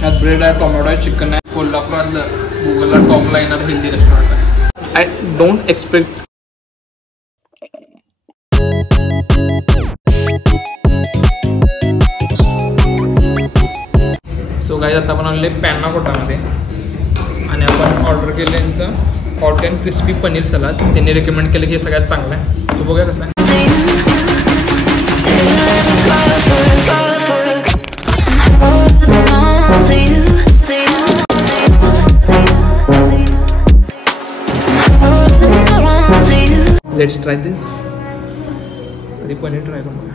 यात ब्रेड आहे, टोमॅटो आहे, चिकन आहे. कोल्हापुरातलं गुगलला टॉपला येणार हेल्दी रेस्टॉरंट आहे. I don't expect. So guys आता आपण आलेले पॅन्ना कोटामध्ये आणि आपण ऑर्डर केलं यांचं hot and crispy paneer salad. त्यांनी रेकमेंड केलं की हे सगळ्यात चांगलं आहे. सो बघूया कसं आहे. लेट्स ट्राय दिस. आधी पनीर ट्राय करून बघा.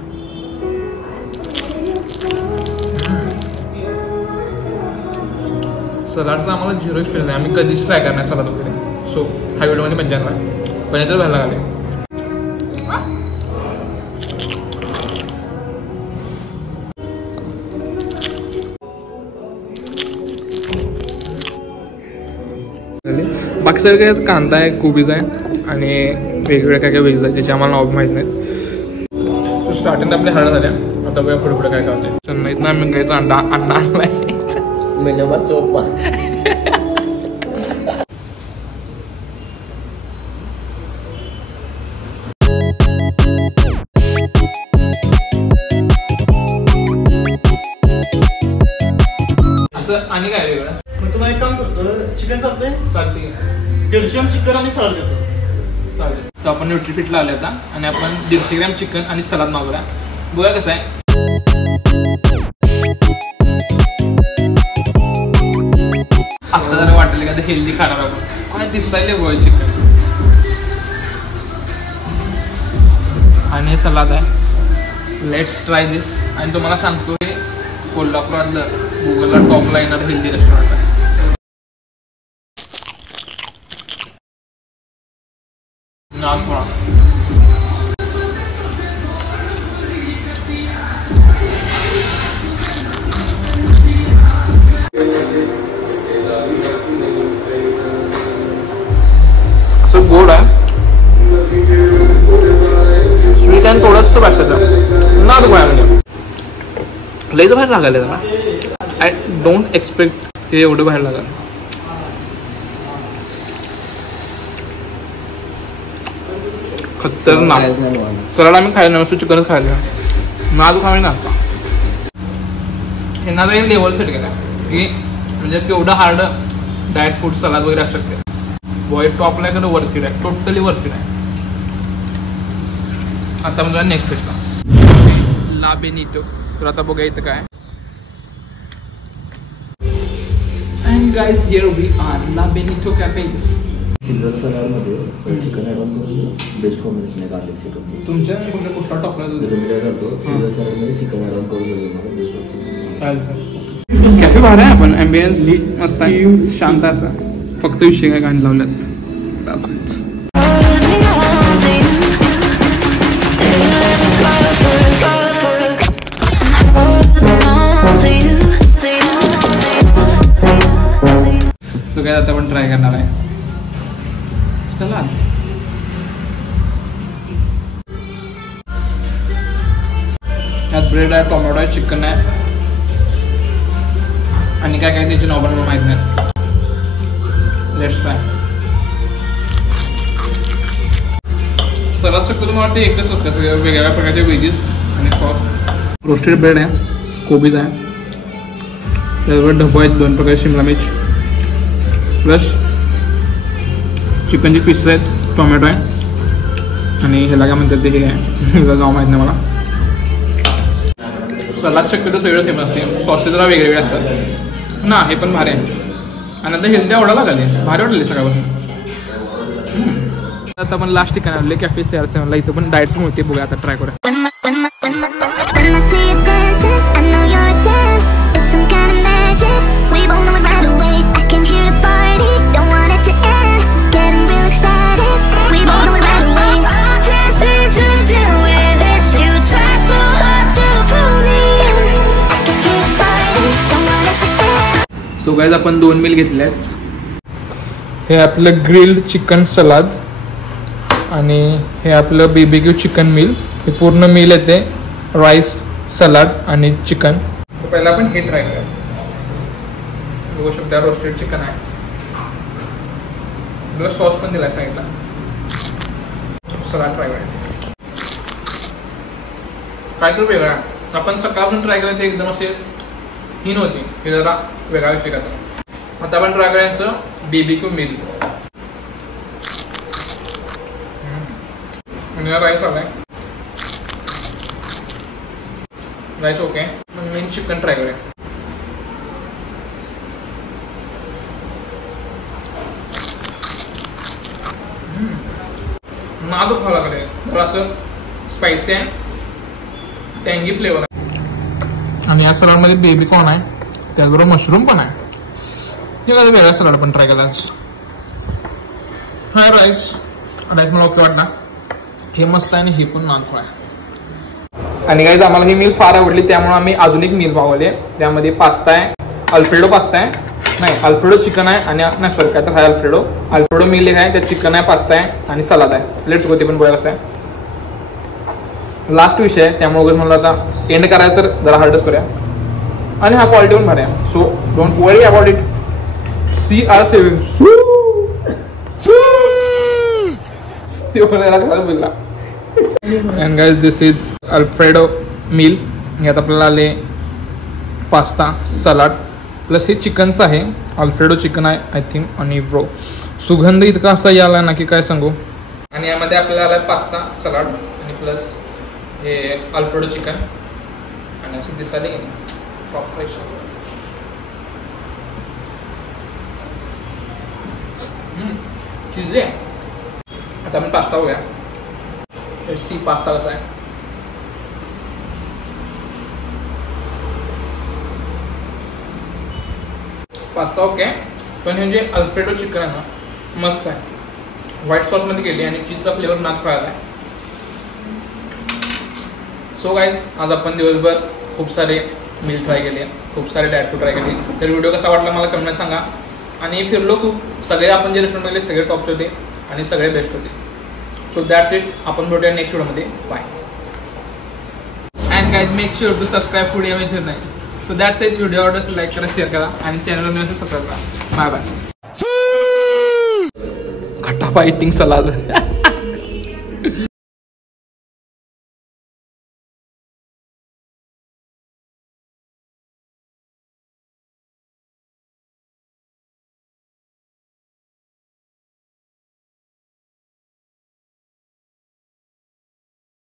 सलाडचा आम्हाला 0 एक्सपिरियन्स आहे. आम्ही कधीच ट्राय करणार सलाद वगैरे. सो हा व्हिडिओमध्ये मजा येणार आहे. पनीर तर व्हायला लागले. बाकी सगळं काय कांदा आहे, कोबीज आहे आणि वेगवेगळ्या काय काय व्हेज आहे ज्याचे आम्हाला नाव माहीत नाहीत. सो स्टार्टिंग आपल्या हळद झाल्या. आता बघा पुढे पुढे काय काय होते. चेन्नईतनं आम्ही घ्यायचा अंडा आणलाय. सोपा असं आणि काय वेगळं. मग तुम्हाला एक काम करतो, चिकन चालतंय? चालते. कॅल्शियम चिकन आणि सलाड देतो. चालेल. तर आपण न्यूट्रीफिटला आले आता आणि आपण 150 ग्रॅम चिकन आणि सलाद मागवला. बघा कसं आहे. आता जरा वाटलं का हेल्दी खाणार आपण. काय दिसताय गोळ चिकन आणि सलाद आहे. लेट्स ट्राय दिस. आणि तुम्हाला सांगतो हे कोल्हापुरातलं गुगलला टॉपला येणार हेल्दी रेस्टॉरंट आहे. नागपुरा असं गोड आहे. स्वीट अँड थोडंसं भाषाचं ना दुकान म्हणजे लईच बाहेर लागायला त्याला. आय डोंट एक्सपेक्ट हे एवढं बाहेर लागायला. खतरनाक. सलाड आम्ही खायला नसतो, चिकनच खायला ना दुकान ना. यांना तर लेवल सेट केला की म्हणजे केवढं हार्ड डाएट फूड सलाद वगैरे असू शकते. बॉय टॉपला आहे, वरती आहे, टोटली वरती आहे. आता म्हणजे नेक्स्ट पेजला ला बेनिटो. तर आता बघा इथं काय. And guys here we are La Benito cafe. Silver सलाडमध्ये चिकन ॲड ऑन करून बेस्ट कॉम्बिनेशन आहे गार्लिक चिकन. तुमच्या कुठला टॉपला मी काय करतो, सिल्वर सलाडमध्ये चिकन ॲड ऑन करून बेस्ट ऑप्शन. चालेल चालेल. कॅफे भारी आहे. आपण ॲम्बियन्स मस्त आहे, शांत असा. फक्त विषय काय गाणी लावल्यात. That's it. सो काय आता आपण ट्राय करणार आहे सलाद. त्यात ब्रेड आहे, टोमॅटो आहे, चिकन आहे आणि काय काय त्याची नाव पण मला माहीत नाही. Let's try. सलाद शक्यतो मला वाटते एकच असतात. वेगवेगळ्या प्रकारचे व्हेजेस आणि सॉस. रोस्टेड ब्रेड आहे, कोबीज आहे, त्याच्यावर ढबू आहेत 2 प्रकारचे, शिमला मिर्च प्लस चिकनचे पीसेस आहेत, टोमॅटो आहे आणि ह्याला काय म्हणतात ते हे आहे ह्याचं नाव माहीत नाही मला. सलाद शक्यतो सगळं सेम असते. सॉसेस जरा वेगवेगळे असतात ना. हे पण भारी आहे आणि आता हेल्दी आवडायला लागले. भारी वाटले सगळ्यापासून. आता आपण लास्ट ठिकाणी आले कॅफे CR7ला. इथं पण डाएट्स मिळते. बघा आता ट्राय करूया. सो गाईज आपण 2 मील घेतले आहेत. हे आपलं ग्रिल्ड चिकन सलाद आणि हे आपलं BBQ चिकन मील. हे पूर्ण मील येते, राईस, सलाड आणि चिकन. पहिला आपण हे ट्राय करूया. बघू शकता रोस्टेड चिकन आहे. आपला सॉस पण दिला साईडला. सलाड ट्राय करूया. काय तर वेगळं आहे. आपण सकाळपासून ट्राय केलं ते एकदम असे थीन होती. हे जरा वेगळा विषय करतो. आता आपण ट्राय करायचं BBQ मील. आणि राईस आलाय. Rice okay. मग मेन चिकन ट्राय करूया. नादू खावा लागले. थोडं असं स्पायसी आहे, टँगी फ्लेवर आहे. आणि या सलाडमध्ये बेबी कॉर्न आहे, त्याचबरोबर मशरूम पण आहे. हे काय वेगळा सलाड पण ट्राय केला. हा राईस मला ओके वाटला. हे मस्त आहे आणि हे पण नाद आहे. आणि गाईज आम्हाला ही मील फार आवडली, त्यामुळे आम्ही अजून एक मील मागवले. त्यामध्ये पास्ता आहे, अल्फ्रेडो पास्ता आहे, नाही अल्फ्रेडो चिकन आहे आणि नाही सॉरी काय तर आहे अल्फ्रेडो मील एक आहे, त्यात चिकन आहे, पास्ता आहे आणि सलाद आहे. लेट्स गो ते पण बघायला आहे. लास्ट विषय आहे त्यामुळे मला आता एंड करायचं तर जरा हार्डच करूया. आणि हा क्वालिटी पण भारी आहे. So don't worry about it. सी आर सेविंग ते बोलला. And guys, this is Alfredo meal. यात आपल्याला आले पास्ता, सलाड प्लस हे चिकनचं आहे. अल्फ्रेडो चिकन आहे आय थिंक. आणि ब्रो सुगंध इतका असा याला ना की काय सांगू. आणि यामध्ये आपल्याला आला पास्ता, सलाड आणि प्लस हे अल्फ्रेडो चिकन. आणि असं दिसाले टॉप साईज. चीज आहे. आता आपण पास्ता बघूया. सी पास्ता कसा आहे. पास्ता ओके, पण हे जे अल्फ्रेडो चिकन आहे ना मस्त आहे. व्हाईट सॉस मध्ये केली आणि चीजचा फ्लेवर नाक कळाला आहे. सो गाईज आज आपण दिवसभर खूप सारे मील ट्राय केले, खूप सारे डायट फूड ट्राय केले. तर व्हिडिओ कसा वाटला मला कमेंट सांगा. आणि फिरलो खूप. सगळे आपण जे रेस्टॉरंट गेले सगळे टॉपचे होते आणि सगळे बेस्ट होते. So that's it. आपण भेटूया नेक्स्ट व्हिडिओमध्ये. Bye. And guys make sure to subscribe food या मेथड नाही. So that's it. व्हिडिओ आवडल्यास लाईक करा, शेअर करा आणि चॅनलवर नवीन सबस्क्राईब करा. Bye bye. खट्टा फायटिंग सलाद.